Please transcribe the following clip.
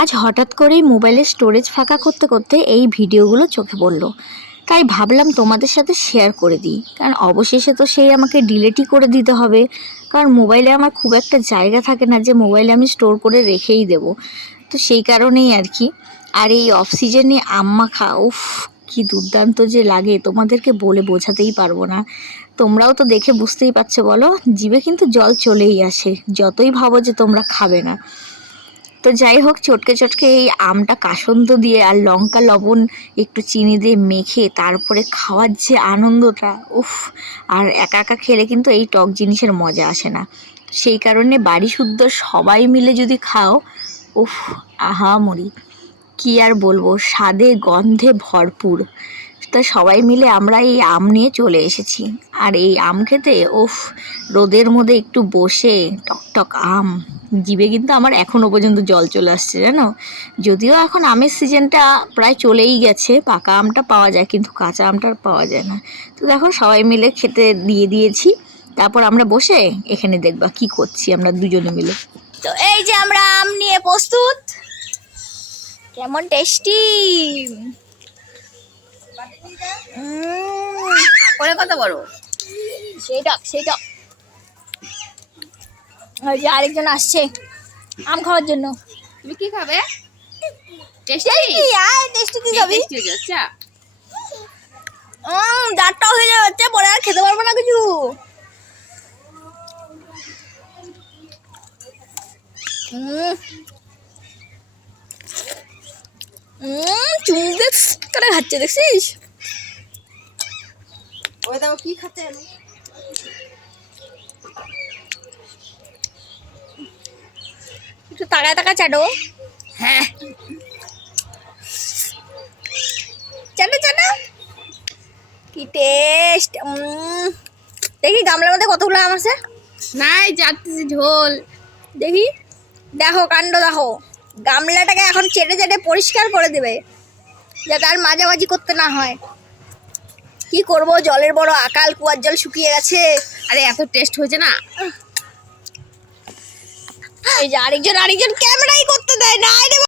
আজ হঠাৎ করেই মোবাইলের স্টোরেজ ফাঁকা করতে করতে এই ভিডিওগুলো চোখে পড়ল। তাই ভাবলাম তোমাদের সাথে শেয়ার করে দিই। কারণ অবশেষে তো সেই আমাকে ডিলেটই করে দিতে হবে। কারণ মোবাইলে আমার খুব একটা জায়গা থাকে না যে মোবাইলে আমি স্টোর করে রেখেই দেব। তো সেই কারণেই আর কি। আর এই অফ সিজনে আম্মা খা উফ, কি দুর্দান্ত যে লাগে। তোমাদেরকে বলে বোঝাতেই পারব না। তোমরাও তো দেখে বুঝতেই পারছ, বলো? জিভে কিন্তু জল চলেই আসে। যতই ভাবো যে তোমরা খাবে না। তো যাই হোক, চটকে চটকে এই আমটা কাসন্দ দিয়ে আর লঙ্কা, লবণ, একটু চিনি দিয়ে মেখে তারপরে খাওয়ার যে আনন্দটা, উফ! আর একা একা খেলে কিন্তু এই টক জিনিসের মজা আসে না। সেই কারণে বাড়ি শুদ্ধ সবাই মিলে যদি খাও, উফ, আহা মরি কি আর বলব, স্বাদে, গন্ধে ভরপুর। তা সবাই মিলে আমরা এই আম নিয়ে চলে এসেছি। আর এই আম খেতে, উফ, রোদের মধ্যে একটু বসে টক টক আম। জিভে কিন্তু আমার এখনও পর্যন্ত জল চলে আসছে, জানো? যদিও এখন আমের সিজনটা প্রায় চলেই গেছে, পাকা আমটা পাওয়া যায়, কিন্তু কাঁচা আমটা পাওয়া যায় না। তো দেখো, সবাই মিলে খেতে দিয়ে দিয়েছি, তারপর আমরা বসে এখানে দেখবা কি করছি আমরা দুজনে মিলে। তো এই যে আমরা আম নিয়ে প্রস্তুত, কেমন টেস্টি! করে কত বড়? সেইটা ওই যে আরেকজন আসছে। আম খাওয়ার জন্য। তুমি কি খাবে? টেস্টি হয়ে যাচ্ছে দাঁতটাও হয়ে যাচ্ছে পরে আর খেতে পারব না কিছু। করে খাচ্ছে দেখছিস? ওই দেখো কি খাচ্ছে চাটো হ্যাঁ। চাটো চাটো কি টেস্ট দেখি গামলার মধ্যে কতগুলো আম আছে? নাই যাচ্ছে ঝোল দেখি। দেখো কাণ্ড দেখো। গামলাটাকে এখন চেটে চেটে পরিষ্কার করে দেবে যাতে আর মাঝামাঝি করতে না হয়। কি করব? জলের বড় আকাল কুয়ার জল শুকিয়ে গেছে। আরে এত টেস্ট হয়েছে না? এই যে আরেকজন আরেকজন ক্যামেরাই করতে দেয় না। আরে